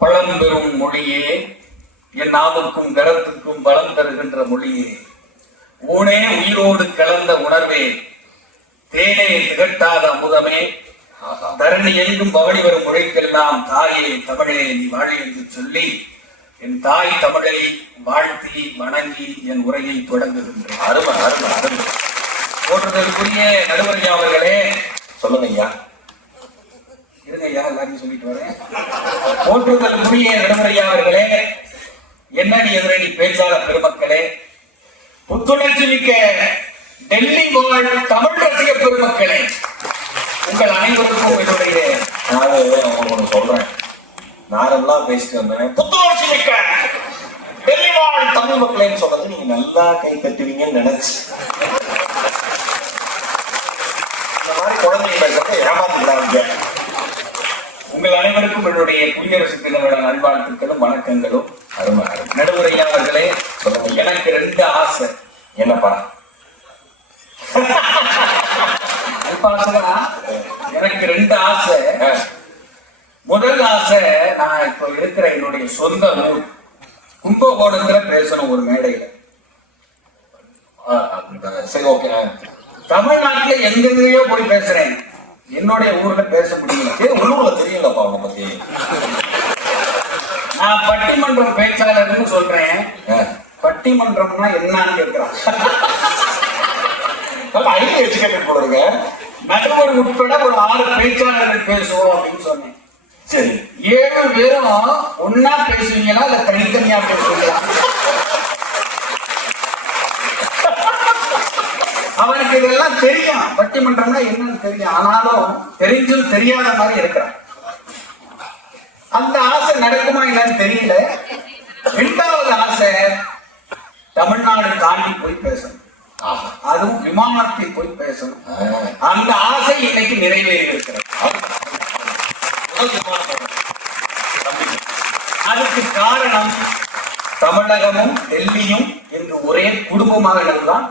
பழம்பெரும் மொழியே என் நாவுக்கும் கரத்துக்கும் பலம் தருகின்ற மொழியே. ஊனே உயிரோடு கலந்த உணர்வே தேனே திகட்டாத அமுதமே. தரணி எங்கும் பவனி வரும் மொழிக்கெல்லாம் தாயே தமிழே நீ வாழி என்று சொல்லி என் தாய் தமிழை வாழ்த்தி வணங்கி என் உரையை தொடங்குகின்றேன். அருமை அருமை அருமை. போற்றுதலுக்குரிய நடுவரையா அவர்களே சொல்லுங்க ஐயா. இருங்க ஐயா எல்லாரையும் சொல்லிட்டு வரேன் போற்றுதலுக்குரிய நடுவரையா அவர்களே என்னடி எதிரணி பேச்சாளர் பெருமக்களே? புத்துணர்ச்சி மிக்க டெல்லி வாழ் தமிழ் ரசிக பெருமக்களே. உங்கள் அனைவருக்கும் என்னுடைய நான் உங்களுக்கு ஒண்ணு சொல்றேன். நாரெல்லாம் பேசிட்டு வந்தேன். புத்துணர்ச்சி மிக்க டெல்லி வாழ் தமிழ் மக்களேன்னு சொன்னது நீங்க நல்லா கை தட்டுவீங்கன்னு நினைச்சு. இந்த மாதிரி குழந்தைங்க பேசுறத ஏமாத்திக்கிறாங்க உங்கள் அனைவருக்கும் என்னுடைய குடியரசு தினவிழா நல்வாழ்த்துக்களும் வணக்கங்களும் அருமை அருமை நடுவுரையா அவர்களே எனக்கு ரெண்டு ஆசை. என்னப்பா? எனக்கு ரெண்டு ஆசை. முதல் ஆசை நான் இப்போ இருக்கிற என்னுடைய சொந்த ஊர் கும்பகோணத்துல பேசணும் ஒரு மேடையில. சரி ஓகே. தமிழ்நாட்டுல எங்கெங்கயோ போய் பேசுறேன். என்னுடைய ஊர்ல பேச முடியல உள்ளூர்ல தெரியலப்பா உங்களை பத்தி. நான் பட்டிமன்றம் பேச்சாளர்னு சொல்றேன். பட்டிமன்றம்னா என்னன்னு கேட்கிறான். ஐடி எஜுகேட்டட் போடுங்க நடுவர் உட்பட ஒரு ஆறு பேச்சாளர்கள் பேசுவோம் அப்படின்னு சொன்னேன். சரி. ஏழு பேரும் ஒன்னா பேசுவீங்களா இல்ல தனித்தனியா பேசுவீங்களா? அவனுக்கு இதெல்லாம் தெரியும். பட்டிமன்றம்னா தெரியும். ஆனாலும் தெரிஞ்சும் தெரியாத மாதிரி இருக்கிறான். அந்த ஆசை நடக்குமா என்னன்னு தெரியல. இரண்டாவது ஆசை தமிழ்நாடு தாண்டி போய் பேசணும். அதுவும் விமானத்தை போய் பேசணும். அஹ், அந்த ஆசை இன்னைக்கு நிறைவேறி இருக்கிறது அதுக்கு காரணம் தமிழகமும் டெல்லியும் என்று ஒரே குடும்பமாக இருந்துதான்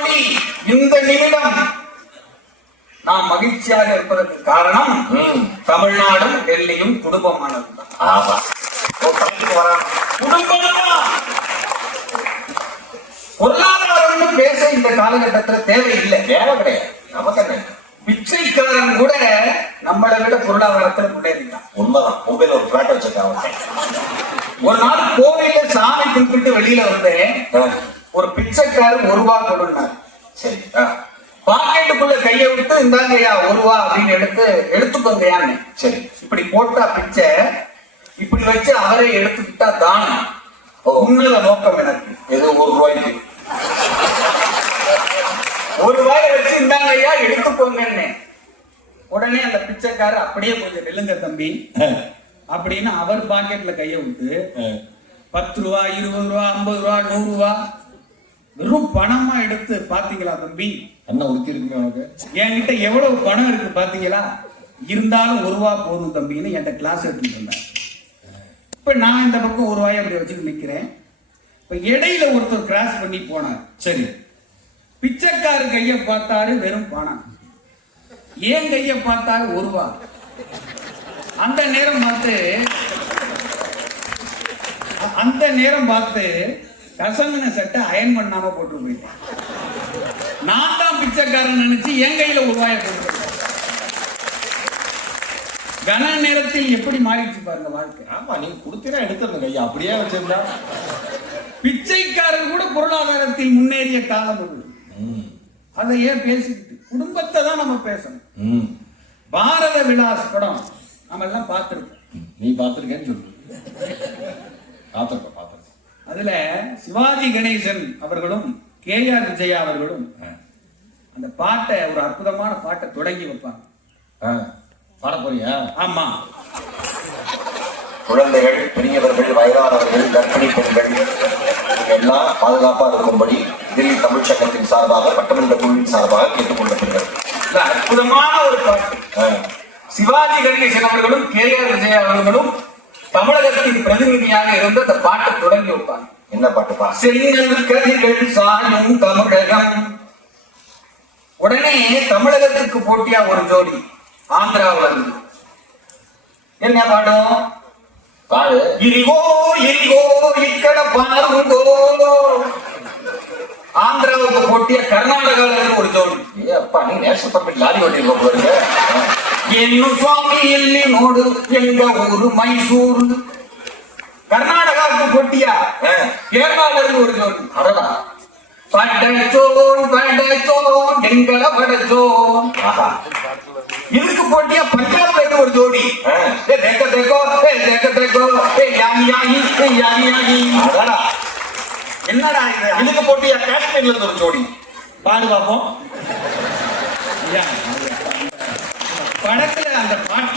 நொடி இந்த நிமிடம் நாம் மகிழ்ச்சியாக இருப்பதற்கு காரணம். தமிழ்நாடும் டெல்லியும் குடும்பமானதுதான் ஆமா. ஒரு தலைப்புக்கு வரான் குடும்பம் பொருளாதாரம்னு பேச இந்த காலகட்டத்தில் தேவையில்லை. தேவை கிடையாது. நமக்கு என்ன? பிச்சைக்காரன் கூட நம்மளை விட பொருளாதாரத்துல முன்னேறிட்டான் உண்மைதான். மும்பைல ஒரு பிளாட் வச்சிருக்காங்க ஒரு நாள் கோவில்ல சாமி கும்பிட்டு வெளியில வந்தேன். ஒரு பிச்சைக்காரர் ஒரு ரூபா கொடுனார் சரி பாக்கெட்டுக்குள்ள கையை விட்டு இந்தாங்கய்யா ஒரு ரூபா அப்படின்னு எடுத்து எடுத்துக்கோங்கயான்னு சரி இப்படி போட்டா பிச்சை இப்படி வச்சு அவரே எடுத்துக்கிட்டா தானம். உன்னத நோக்கம் எனக்கு. எது ஒரு ரூபாய்க்கு. ஒரு ரூபாயை வச்சு இந்தாங்கய்யா எடுத்துக்கோங்கன்னு. உடனே அந்த பிச்சைக்காரர் அப்படியே கொஞ்சம் நில்லுங்க தம்பி. அப்படின்னு அவர் பாக்கெட்ல கையை விட்டு பத்து ரூபா இருபது ரூபா ஐம்பது ரூபா நூறு ரூபா வெறும் பணமா எடுத்து பாத்தீங்களா தம்பி? அண்ணன் உடுத்தி இருக்குமே உனக்கு. என்கிட்ட எவ்வளவு பணம் இருக்கு பாத்தீங்களா இருந்தாலும் ஒரு ரூபா போதும் தம்பின்னு என்கிட்ட கிளாஸ் எடுத்துட்டு இருந்தார். இப்ப நான் இந்த பக்கம் ஒரு ரூபாய் அப்படி வச்சுட்டு நிக்கிறேன். இப்ப இடையில ஒருத்தர் கிராஸ் பண்ணி போனார். சரி. பிச்சைக்காரு கைய பார்த்தாரு வெறும் பணம். ஏன் கைய பார்த்தாரு? ஒரு ரூபா. அந்த நேரம் பார்த்து அந்த நேரம் பார்த்து கசங்கின சட்டை அயன் பண்ணாம போட்டு போயிட்டேன். நான் தான் பிச்சைக்காரன் நினைச்சு என் கையில ரூபாயை போட்டு கன நேரத்தில் எப்படி மாறிடுச்சு பாருங்க வாழ்க்கை. ஆமா நீங்க கொடுத்தீங்கன்னா எடுத்துருங்க ஐயா அப்படியே வச்சிருந்தா. பிச்சைக்காரர் கூட பொருளாதாரத்தில் முன்னேறிய காலம் அது. அதை ஏன் பேசிக்கிட்டு? குடும்பத்தை தான் நம்ம பேசணும். ம். பாரத விலாஸ் படம் நம்ம எல்லாம் பார்த்துருக்கோம். நீ பார்த்திருக்கேன்னு சொல்லு. பார்த்திருக்கோம் அதுல சிவாஜி கணேசன் அவர்களும் கே ஆர் விஜயா அவர்களும் அந்த பாட்டை ஒரு அற்புதமான பாட்டை தொடங்கி வைப்பாங்க. பாட போறியா? ஆமா. குழந்தைகள் பெரியவர்கள் வயதானவர்கள் கர்ப்பிணி பெண்கள் எல்லாம் பாதுகாப்பா இருக்கும்படி தில்லி தமிழ் சங்கத்தின் சார்பாக பட்டமன்ற குழுவின் சார்பாக கேட்டுக்கொள்ளப்படுகிறது. அற்புதமான ஒரு பாட்டு. சிவாஜி கணேசன் அவர்களும் கே ஆர் விஜயா அவர்களும் தமிழகத்தின் பிரதிநிதியாக இருந்து அந்த பாட்டு தொடங்கி வைப்பாங்க. என்ன பாட்டு சென்னல் கதிர்கள் சாயும் தமிழகம். உடனே தமிழகத்துக்கு போட்டியா ஒரு ஜோடி? ஆந்திராவில் இருந்து. என்ன பாடும் பாடு. இரிகோ இரிகோ இக்கட பாருங்கோ. ஆந்திராவுக்கு போட்டியா கர்நாடகாவில் இருந்து ஒரு ஜோடி? அப்பா நீ நேஷனல் பர்மிட் லாரி ஓட்டிருக்க போறீங்க. என்னு சுவாமி எல்லி நோடு எங்க ஊரு மைசூர்? கர்நாடகாவுக்கு போட்டியா? கேரளால ஒரு ஜோடி. அடடா. படச்சோன் படச்சோன் எங்கள படச்சோன் இதுக்கு போட்டியா? பஞ்சாப்ல இருந்து ஒரு ஜோடி. தேக்க தேக்கோ தேக்க தேக்கோ யானி யானி யானி யானி. அடடா. என்னடா இது? இதுக்கு போட்டியா? காஷ்மீர்ல இருந்து ஒரு ஜோடி. பாரு பாப்போம்.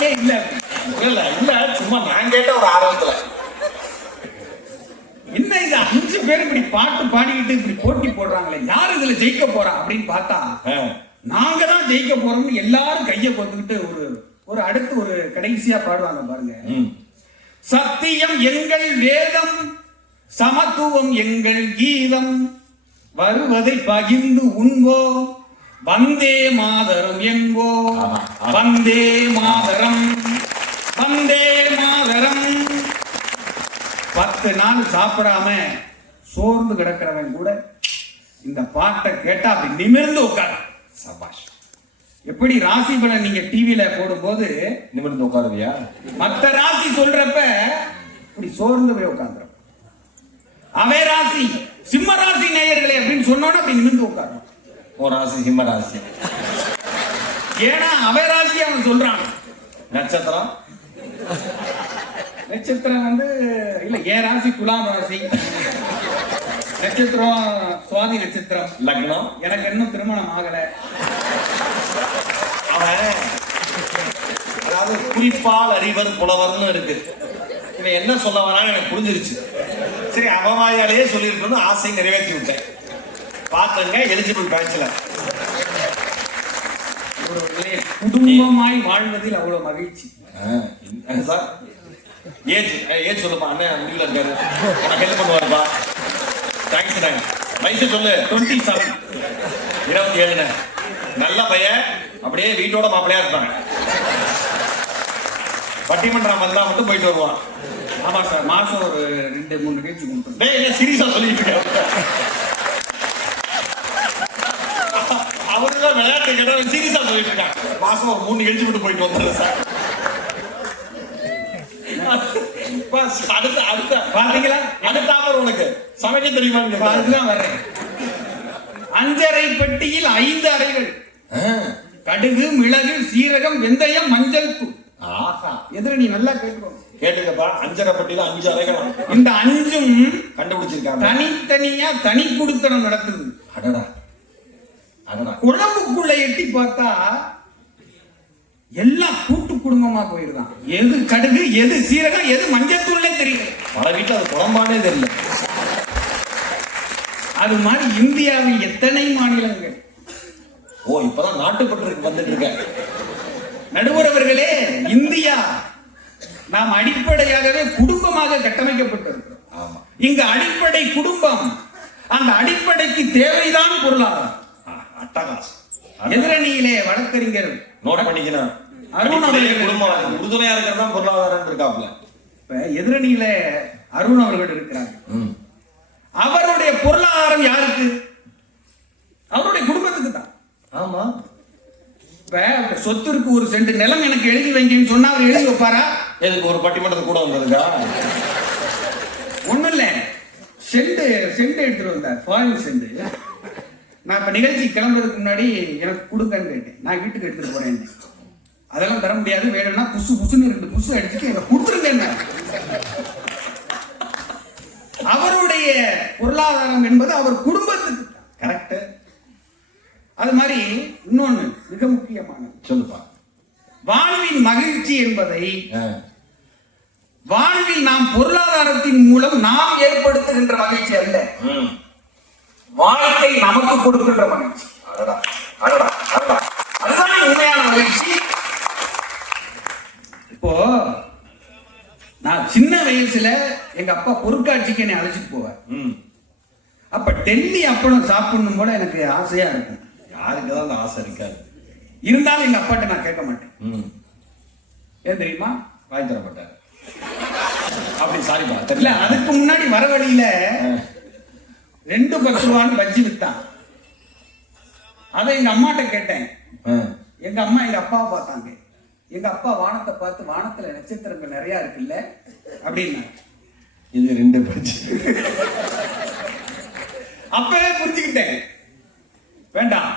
பாட்டே இல்ல. இல்ல இல்ல சும்மா நான் கேட்ட ஒரு ஆர்வத்துல. என்ன இது அஞ்சு பேர் இப்படி பாட்டு பாடிக்கிட்டு இப்படி போட்டி போடுறாங்களே? யார் இதுல ஜெயிக்க போறா அப்படின்னு பார்த்தா நாங்க தான் ஜெயிக்க போறோம்னு எல்லாரும் கைய கொத்துக்கிட்டு ஒரு ஒரு அடுத்து ஒரு கடைசியா பாடுவாங்க பாருங்க. சத்தியம் எங்கள் வேதம் சமத்துவம் எங்கள் கீதம். வருவதை பகிர்ந்து உண்போம். வந்தே மாதரம் ஆமா. வந்தே மாதரம். வந்தே மாதரம். பத்து நாள் சாப்பிடாம சோர்ந்து கிடக்கிறவன் கூட இந்த பாட்டை கேட்டா அப்படி நிமிர்ந்து உட்கார? சபாஷ். எப்படி ராசி பலன் நீங்க டிவில போடும்போது நிமிர்ந்து உட்காருவியா? மத்த ராசி சொல்றப்ப இப்படி சோர்ந்து போய் உட்காந்துரும். அவை ராசி சிம்ம ராசி நேயர்களே அப்படின்னு சொன்னோட அப்படி நிமிர்ந்து உட்காரும் ஓ ராசி சிம்ம ராசி. ஏன்னா அவை ராசி அவன் சொல்றான். நட்சத்திரம்? நட்சத்திரம் வந்து இல்ல ஏன் ராசி துலாம் ராசி. நட்சத்திரம் சுவாதி நட்சத்திரம். லக்னம்? எனக்கு இன்னும் திருமணம் ஆகல. அவன் அதாவது குறிப்பால் அறிவர் புலவர்னு இருக்கு. இவன் என்ன சொல்ல வரான்னு எனக்கு புரிஞ்சிருச்சு. சரி அவன் வாயாலேயே சொல்லியிருக்கணும்னு ஆசை நிறைவேற்றி விட்டேன் பார்த்துங்க எலிஜிபிள் ஒருவர்களே, குடும்பமாய் வாழ்வதில் அவ்வளவு மகிழ்ச்சி. சார்? ஏஜ் ஏஜ் சொல்லுப்பா அண்ணன் இருக்காரு. உனக்கு ஹெல்ப் பண்ணுவாருப்பா. தேங்க்ஸ் தேங்க்ஸ் வயசு சொல்லு. டுவெண்ட்டி செவன் இருபத்தி ஏழுண்ணே நல்ல பையன். அப்படியே வீட்டோட மாப்பிளையா இருப்பாங்க. பட்டிமன்றம் வந்தா மட்டும் போயிட்டு வருவான். ஆமா சார். மாசம் ஒரு ரெண்டு மூணு நிகழ்ச்சி என்ன சீரியஸா சொல்லிட்டு இருக்க? சொல்லிட்டு இருக்கான் மாசம் ஒரு மூணு நிகழ்ச்சி மட்டும் போயிட்டு வந்துடுறேன் சார். அடுத்த பாத்தீங்களா? உனக்கு. சமைக்க கேட்டாரு. அதுதான் வர்றேன் அஞ்சரை பெட்டியில் ஐந்து அறைகள். கடுகு மிளகு சீரகம் வெந்தயம் மஞ்சள் தூள். ஆஹா. எதிர நீ நல்லா கேட்கணும் கேட்டுக்கப்பா. அஞ்சரை பட்டியில அஞ்சு அறைகளும் இந்த அஞ்சும் கண்டுபிடிச்சிருக்காங்க. தனித்தனியா தனி குடுத்தனம் நடத்துது. அடடா. அடடா குழம்புக்குள்ள எட்டி பார்த்தா எல்லாம் கூட்டு குடும்பமா போயிருதான் எது கடுகு எது சீரகம் எது மஞ்சள் தூள்னே தெரியல. பல வீட்டுல அது குழம்பானே தெரியல. அது மாதிரி இந்தியாவில் எத்தனை மாநிலங்கள்? ஓ இப்பதான் நாட்டுப்பற்றுக்கு வந்துட்டு இருக்க நடுவரவர்களே இந்தியா நாம் அடிப்படையாகவே குடும்பமாக கட்டமைக்கப்பட்டிருக்கிறோம் ஆமா. இங்க அடிப்படை குடும்பம் அந்த அடிப்படைக்கு தேவைதான் பொருளாதாரம். எதிரணியிலே வழக்கறிஞர் நோட் பண்ணிக்கணும் அருண் அவர்கள் குடும்பம் உறுதுணையா இருக்கிறதா பொருளாதாரம் இருக்காப்ல இப்ப எதிரணியில அருண் அவர்கள் இருக்கிறாங்க. அவருடைய பொருளாதாரம் யாருக்கு? அவருடைய குடும்பத்துக்கு தான். ஆமா. இப்ப சொத்திற்கு ஒரு சென்ட் நிலம் எனக்கு எழுதி வைங்கன்னு சொன்னா அவர் எழுதி வைப்பாரா? எதுக்கு ஒரு பட்டிமன்றத்துக்கு கூட வந்ததுக்கா? ஒண்ணும் இல்ல செண்டு செண்டு எடுத்துட்டு வந்தார். ஃபாரின் செண்டு நான் இப்ப நிகழ்ச்சி கிளம்புறதுக்கு முன்னாடி எனக்கு கொடுங்கன்னு கேட்டேன். நான் வீட்டுக்கு எடுத்துட்டு போறேன் அதெல்லாம் தர முடியாது. வேணும்னா புசு புசுன்னு ரெண்டு புசு அடிச்சுட்டு எனக்கு கொடுத்துருங்க அவருடைய பொருளாதாரம் என்பது அவர் குடும்பத்துக்கு கரெக்ட் அது மாதிரி இன்னொன்னு மிக முக்கியமானது. சொல்லுப்பா. வாழ்வின் மகிழ்ச்சி என்பதை. வாழ்வில் நாம் பொருளாதாரத்தின் மூலம் நாம் ஏற்படுத்துகின்ற மகிழ்ச்சி அல்ல. வாழ்க்கை நமக்கு கொடுக்கின்ற மகிழ்ச்சி. அதுதான் உண்மையான மகிழ்ச்சி. இப்போ நான் சின்ன வயசுல எங்க அப்பா பொருட்காட்சிக்கு என்னை அழைச்சிட்டு போவார். ம். அப்ப டெல்லி அப்பளம் சாப்பிடணும் கூட எனக்கு ஆசையா இருக்கும். யாருக்கு தான் அந்த ஆசை இருக்காது? இருந்தாலும் எங்க அப்பாட்ட நான் கேட்க மாட்டேன். ம். ஏன் தெரியுமா? வாங்கி தர மாட்டார் அப்படி சாரிப்பா இல்ல தெரியல அதுக்கு முன்னாடி வர வழியில ரெண்டு பத்து ரூபான்னு பஜ்ஜி வித்தான். அதை எங்க அம்மாட்ட கேட்டேன். எங்க அம்மா எங்க அப்பாவை பார்த்தாங்க. எங்க அப்பா வானத்தை பார்த்து வானத்துல நட்சத்திரங்கள் நிறைய இருக்குல்ல? அப்படின்னா. இது ரெண்டு பஜ்ஜி அப்பவே புரிஞ்சுக்கிட்டேன். வேண்டாம்.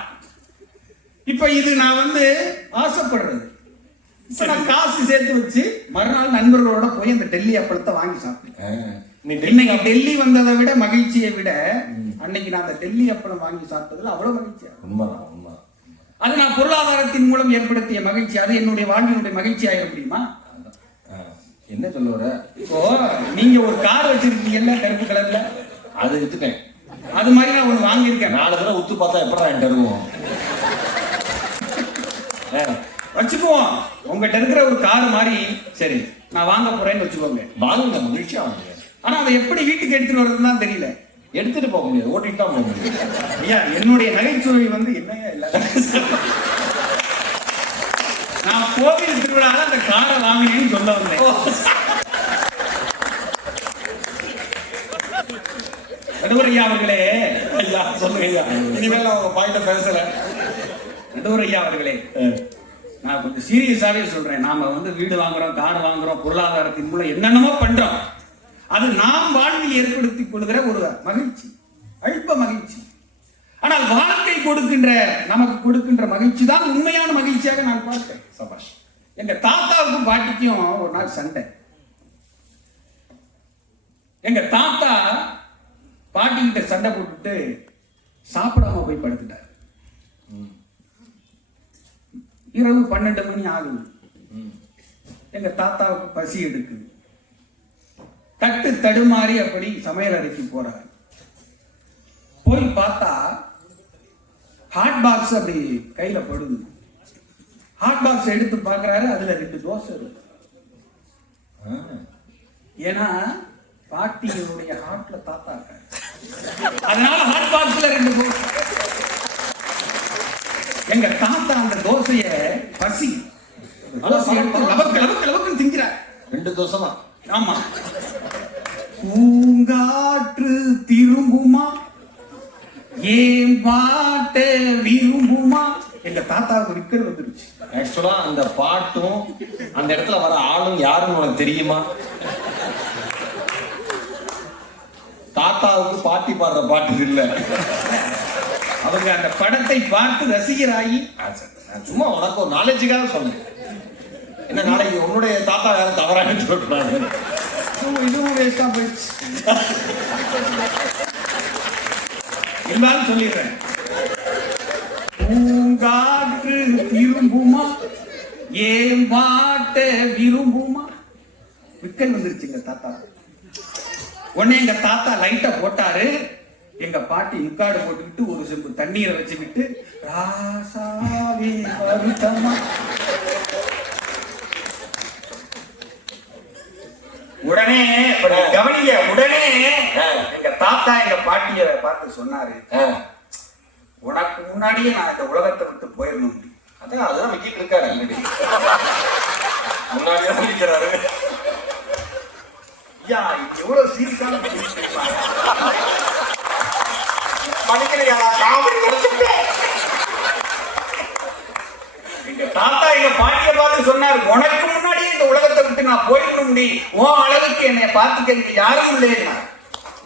இப்ப இது நான் வந்து ஆசைப்படுறது. இப்ப நான் காசு சேர்த்து வச்சு மறுநாள் நண்பர்களோட போய் அந்த டெல்லி அப்பளத்தை வாங்கி சாப்பிட்டேன். இன்னைக்கு டெல்லி வந்ததை விட மகிழ்ச்சியை விட அன்னைக்கு நான் அந்த டெல்லி அப்பளம் வாங்கி சாப்பிட்டதுல அவ்வளவு மகிழ்ச்சியா? உண்மைதான் உண்மை அது நான் பொருளாதாரத்தின் மூலம் ஏற்படுத்திய மகிழ்ச்சி. அது என்னுடைய வாழ்வினுடைய மகிழ்ச்சி ஆயிட முடியுமா என்ன சொல்ல வர? இப்போ நீங்க ஒரு கார் வச்சிருக்கீங்கல்ல கருப்பு கலர்ல? அது வித்துட்டேன் அது மாதிரி நான் ஒண்ணு வாங்கியிருக்கேன். நாலு தடவை உத்து பார்த்தா எப்படா என்கிட்ட இருக்கும் வச்சுக்குவோம். உங்ககிட்ட இருக்கிற ஒரு கார் மாதிரி சரி நான் வாங்க போறேன்னு வச்சுக்கோங்க. வாங்குங்க மகிழ்ச்சியா வாங்குங்க. ஆனா அதை எப்படி வீட்டுக்கு எடுத்துட்டு வர்றதுன்னு தான் தெரியல. எடுத்துட்டு போக முடியாது ஓட்டிட்டு தான் போக முடியும். ஐயா என்னுடைய நகைச்சுவை வந்து என்னங்க இல்ல? நான் கோவில் திருவிழால அந்த காரை வாங்கினேன்னு சொல்ல வந்தேன். நடுவர் ஐயா அவர்களே. ஐயா சொல்லுங்க ஐயா. இனிமேல் நான் உங்க பாயிண்ட பேசல. நடுவர் ஐயா அவர்களே நான் கொஞ்சம் சீரியஸாவே சொல்றேன். நாம வந்து வீடு வாங்குறோம் கார் வாங்குறோம் பொருளாதாரத்தின் மூலம் என்னென்னமோ பண்றோம். அது நாம் வாழ்வில் ஏற்படுத்திக் கொள்கிற ஒரு மகிழ்ச்சி அல்ப மகிழ்ச்சி. ஆனால் வாழ்க்கை கொடுக்கின்ற நமக்கு கொடுக்கின்ற மகிழ்ச்சி தான் உண்மையான மகிழ்ச்சியாக நான் பார்த்தேன் சபாஷ். எங்க தாத்தாவுக்கும் பாட்டிக்கும் ஒரு நாள் சண்டை. எங்க தாத்தா பாட்டி கிட்ட சண்டை போட்டுட்டு சாப்பிடாம போய் படுத்துட்டார். இரவு பன்னெண்டு மணி ஆகுது. எங்க தாத்தாவுக்கு பசி எடுக்குது. தட்டு தடுமாறி அப்படி சமையல் அறைக்கு போறார். போய் பார்த்தா ஹாட் பாக்ஸ் அப்படி கையில படுது. ஹாட் பாக்ஸ் எடுத்து பார்க்கறாரு அதுல ரெண்டு தோசை இருக்கு. ஏன்னா பாட்டிகளுடைய ஹார்ட்ல தாத்தா அதனால ஹாட் பாக்ஸ்ல ரெண்டு தோசை. எங்க தாத்தா அந்த தோசைய பசி. தோசை எடுத்து லவக்கு லவக்கு லவக்குன்னு திங்கிறார். ரெண்டு தோசை தான். ஆமா. பூங்காற்று திரும்புமா? ஏன் பாட்ட விரும்புமா? எங்க தாத்தாவுக்கு ரிக்கர் வந்துருச்சு. ஆக்சுவலா அந்த பாட்டும் அந்த இடத்துல வர ஆளும் யாருன்னு உனக்கு தெரியுமா? தாத்தாவுக்கு பாட்டி பாடுற பாட்டு இல்ல. அவங்க அந்த படத்தை பார்த்து ரசிகராகி சும்மா உனக்கு ஒரு நாலேஜுக்காக சொன்னேன். என்ன நாளைக்கு உன்னுடைய தாத்தா வேற தவறாக சொல்றாங்க இதுவும் இதுவும் வேஸ்டா போயிடுச்சு இருந்தாலும் சொல்லிடுறேன். பூங்காற்று திரும்புமா? ஏன் பாட்ட விரும்புமா? விக்கல் வந்துருச்சு தாத்தா. உடனே எங்க தாத்தா லைட்டை போட்டாரு. எங்க பாட்டி முக்காடு போட்டுக்கிட்டு ஒரு செம்பு தண்ணீரை வச்சுக்கிட்டு ராசாவே வருத்தமா உடனே கவனிங்க உடனே எங்க தாத்தா எங்க பாட்டிய பார்த்து சொன்னாரு. உனக்கு முன்னாடியே நான் இந்த உலகத்தை விட்டு போயிடணும். அதான் அதுதான் விக்கிட்டு இருக்காரு. முன்னாடியே இருக்கிறாரு ஐயா எவ்வளவு சீரியஸான எங்க தாத்தா எங்க பாட்டிய பார்த்து சொன்னாரு உனக்கு முன்னாடியே இந்த உலகத்தை விட்டு நான் போயிடணும் உன் அளவுக்கு என்னை பார்த்துக்க யாரும் இல்லையா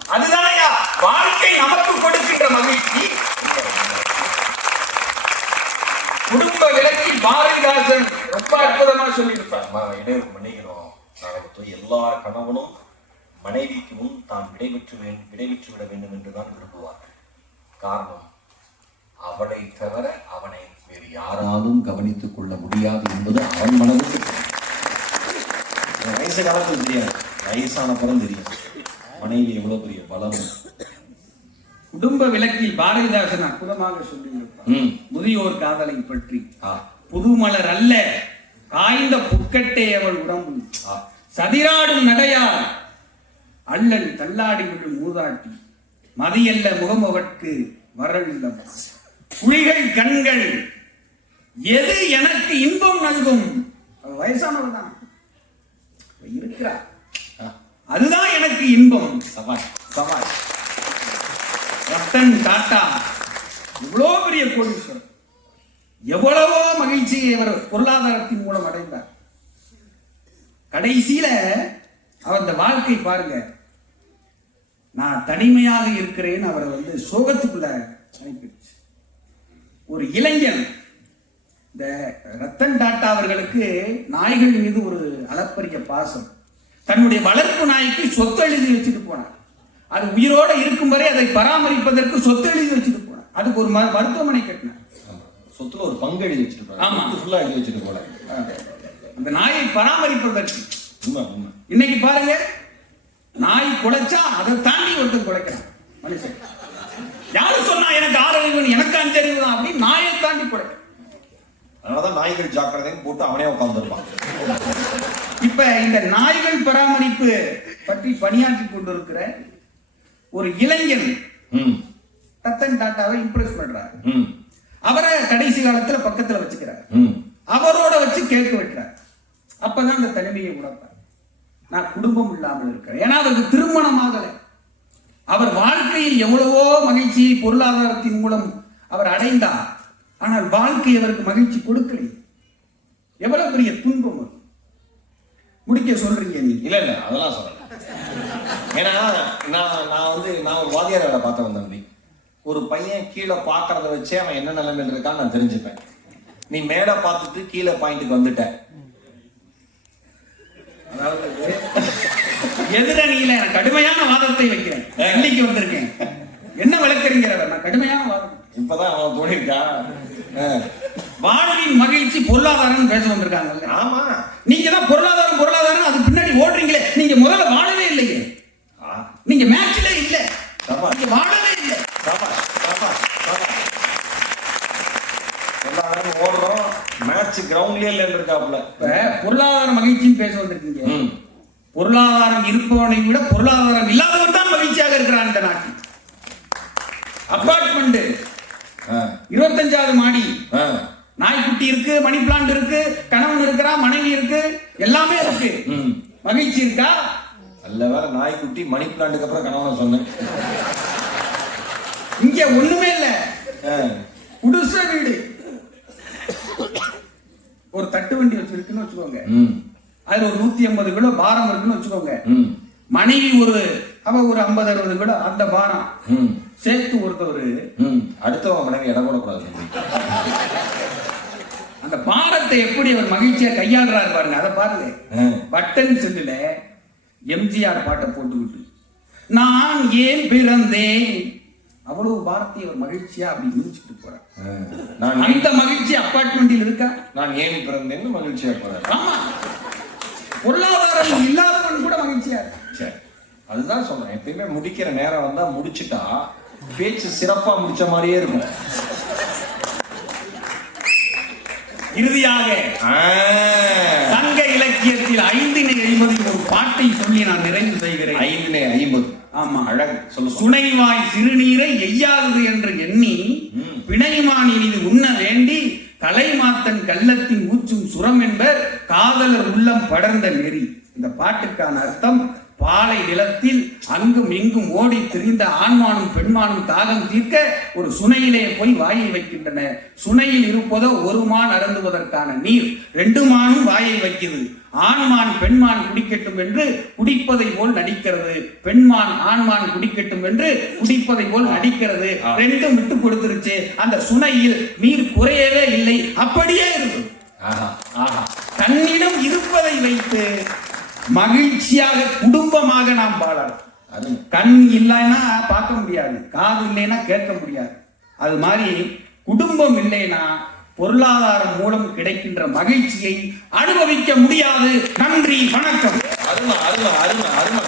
அதுதானையா வாழ்க்கை நமக்கு கொடுக்கின்ற மகிழ்ச்சி. குடும்ப விலக்கி பாரதிதாசன் ரொம்ப அற்புதமா சொல்லியிருப்பார். இடையூறு மன்னிக்கிறோம் நாளைக்கு எல்லா கணவனும் மனைவிக்கு முன் தான் விடைபெற்று வே- விடைபெற்று விட வேண்டும் என்றுதான் விரும்புவார். காரணம் அவளை தவிர அவனை வேறு யாராலும் கவனித்துக் கொள்ள முடியாது என்பது அவன் மனதுக்கு வயசு காலத்துல தெரியாது வயசான அப்புறம் தெரியும். மனைவி எவ்வளவு பெரிய பலம். குடும்ப விளக்கில் பாரதிதாசன் அற்புதமாக சொல்லியிருப்பார். முதியோர் காதலை பற்றி. புதுமலர் அல்ல காய்ந்த புக்கட்டே அவள் உடம்பு. சதிராடும் நடையால் அள்ளல் தள்ளாடி விழும் மூதாட்டி மதியல்ல முகமவற்கு வரவில்லம் குழிகள் கண்கள் எது எனக்கு இன்பம் நல்கும்? அவ வயசானவள் தான். இருக்கிறார். அதுதான் எனக்கு இன்பம். சவாய் சவாய் ரத்தன் டாட்டா இவ்வளோ பெரிய கோடீஸ்வரர். எவ்வளவோ மகிழ்ச்சியை அவர் பொருளாதாரத்தின் மூலம் அடைந்தார். கடைசியில அவர் அந்த வாழ்க்கை பாருங்க. நான் தனிமையாக இருக்கிறேன் அவரை வந்து சோகத்துக்குள்ள அனுப்பிடுச்சு. ஒரு இளைஞன் இந்த ரத்தன் டாட்டா அவர்களுக்கு நாய்கள் மீது ஒரு அளப்பரிய பாசம். தன்னுடைய வளர்ப்பு நாய்க்கு சொத்து எழுதி வச்சுட்டு போனார். அது உயிரோட இருக்கும் வரை அதை பராமரிப்பதற்கு சொத்து எழுதி வச்சுட்டு போனார். அதுக்கு ஒரு ம- மருத்துவமனை கட்டினார். சொத்துல ஒரு பங்கு எழுதி வச்சிருப்பாங்க ஆமா. ஃபுல்லா எழுதி வச்சிட்டு போல அந்த நாயை பராமரிப்பதற்கு. இன்னைக்கு பாருங்க நாய் குலைச்சா அதை தாண்டி ஒருத்தன் குலைக்கிறான். மனுஷன். யாரு சொன்னா எனக்கு ஆறு அறிவு எனக்கு அஞ்சு அறிவு தான் அப்படின்னு நாயை தாண்டி குலைக்கிறான். அதனாலதான் நாய்கள் ஜாக்கிரதைன்னு போட்டு அவனே உட்காந்துருப்பான் இப்ப இந்த நாய்கள் பராமரிப்பு பற்றி பணியாற்றி கொண்டிருக்கிற ஒரு இளைஞன் ம். ரத்தன் டாட்டாவை இம்ப்ரெஸ் பண்றாரு. ம். அவரை கடைசி காலத்துல பக்கத்துல வச்சுக்கிறார். ம். அவரோட வச்சு கேட்க வைக்கிறார் அப்பதான் அந்த தனிமையை உணர்ந்தார் நான் குடும்பம் இல்லாமல் இருக்கிறேன். ஏன்னா அவருக்கு திருமணம் ஆகல. அவர் வாழ்க்கையில் எவ்வளவோ மகிழ்ச்சியை பொருளாதாரத்தின் மூலம் அவர் அடைந்தார். ஆனால் வாழ்க்கை அவருக்கு மகிழ்ச்சி கொடுக்கலை. எவ்வளவு பெரிய துன்பம் அது. முடிக்க சொல்றீங்க நீங்க. இல்ல இல்ல அதெல்லாம் சொல்லல. ஏன்னா நான் நான் வந்து நான் ஒரு வாத்தியார் வேலை பார்த்தவன் தம்பி. ஒரு பையன் கீழே பார்க்கறத வச்சே அவன் என்ன நிலைமையில் இருக்கான்னு நான் தெரிஞ்சுப்பேன். நீ மேடை பார்த்துட்டு கீழே பாயிண்ட்டுக்கு வந்துட்ட. அதாவது எதிரணியில நான் கடுமையான வாதத்தை வைக்கிறேன். இன்னைக்கு வந்திருக்கேன். என்ன விளக்குறீங்கிறவர் நான் கடுமையான வாதம். இப்பதான் அவன் போயிருக்கான் ஆ. வாழ்வின் மகிழ்ச்சி பொருளாதாரம் பேச வந்திருக்காங்கல்ல ஆமா. நீங்க தான் பொருளாதாரம் பொருளாதாரம் அது பின்னாடி ஓடுறீங்களே நீங்க முதல்ல வாழவே இல்லையே. ஆ, நீங்க மேட்ச்ல இல்ல. நீங்க வாழவே இல்ல. நேரமும் ஓடுறோம். மேட்ச் கிரவுண்ட்லயே இல்லைன்னு இருக்காப்புல இப்ப பொருளாதார மகிழ்ச்சின்னு பேச வந்திருக்கீங்க. பொருளாதாரம் இருப்பவனை விட பொருளாதாரம் இல்லாதவன் தான் மகிழ்ச்சியாக இருக்கிறான் இந்த நாட்டில். அபார்ட்மெண்ட் ஆ, இருபத்தஞ்சாவது மாடி. நாய்க்குட்டி இருக்கு மணி பிளான்ட் இருக்கு கணவன் இருக்கிறா மனைவி இருக்கு எல்லாமே இருக்கு. ம். மகிழ்ச்சி இருக்கா? நல்ல வேற நாய்க்குட்டி மணி பிளான்ட்டுக்கு அப்புறம் கணவனை சொன்னேன். இங்க ஒண்ணுமே இல்ல. குடிச வீடு. ஒரு தட்டு வண்டி வச்சிருக்குன்னு வச்சுக்கோங்க. ம், அதுல ஒரு நூத்தி ஐம்பது கிலோ பாரம் இருக்குன்னு வச்சுக்கோங்க. ம், மனைவி ஒரு அவ ஒரு ஐம்பது அறுபது கிலோ அந்த பாரம். ம், சேர்த்து ஒருத்தவர் ம். அடுத்தவன் மனைவி இடம் கூடாது தம்பி. அந்த பாரத்தை எப்படி அவர் மகிழ்ச்சியா கையாளுறாரு பாருங்க அதை பாருங்க பட்டன் செல்லுல எம்ஜிஆர் பாட்டை போட்டுவிட்டு நான் ஏன் பிறந்தேன் அவ்வளவு பாரத்தை அவர் மகிழ்ச்சியா அப்படி முடிச்சுட்டு போறார். நான் அந்த மகிழ்ச்சி அப்பார்ட்மெண்டில் இருக்கா நான் ஏன் பிறந்தேன்னு மகிழ்ச்சியா போறேன் ஆமா பொருளாதாரம் இல்லாதவன் கூட மகிழ்ச்சியா இருக்கு. சரி அதுதான் சொல்றேன் எப்பயுமே முடிக்கிற நேரம் வந்தா முடிச்சிட்டா பேச்சு சிறப்பா முடிச்ச மாதிரியே இருக்கும். இறுதியாக. சங்க இலக்கியத்தில் ஐந்தினை ஐம்பது ஒரு பாட்டை சொல்லி நான் நிறைவு செய்கிறேன். ஐந்துனே ஐம்பது. ஆமா. அழகு. சொல்லு. சுனைவாய் சிறுநீரை எய்யாதது என்று எண்ணி. பிணைமான் இனிது உண்ண வேண்டி தலைமாத்தன் கள்ளத்தின் ஊச்சும் சுரம் என்பர் காதலர் உள்ளம் படர்ந்த நெறி. இந்த பாட்டுக்கான அர்த்தம் அங்கும் இங்கும் ஓடி திரிந்த ஆண்மானும் பெண்மானும் தாகம் தீர்க்க ஒரு சுனையிலே போய் வாயை வைக்கின்றன. சுனையில் இருப்பதோ ஒரு மான் அருந்துவதற்கான நீர் ரெண்டு மானும் வாயை வைக்கிறது. ஆண்மான் பெண்மான் குடிக்கட்டும் என்று குடிப்பதை போல் நடிக்கிறது. பெண்மான் ஆண்மான் குடிக்கட்டும் என்று குடிப்பதை போல் நடிக்கிறது. ரெண்டும் விட்டு கொடுத்துருச்சு. அந்த சுனையில் நீர் குறையவே இல்லை. அப்படியே இருக்கு. தன்னிடம் இருப்பதை வைத்து மகிழ்ச்சியாக குடும்பமாக நாம் வாழலாம். அது கண் இல்லைன்னா பார்க்க முடியாது காது இல்லைன்னா கேட்க முடியாது. அது மாதிரி குடும்பம் இல்லைன்னா பொருளாதாரம் மூலம் கிடைக்கின்ற மகிழ்ச்சியை அனுபவிக்க முடியாது. நன்றி வணக்கம். அருமை அருமை அருமை அருமை.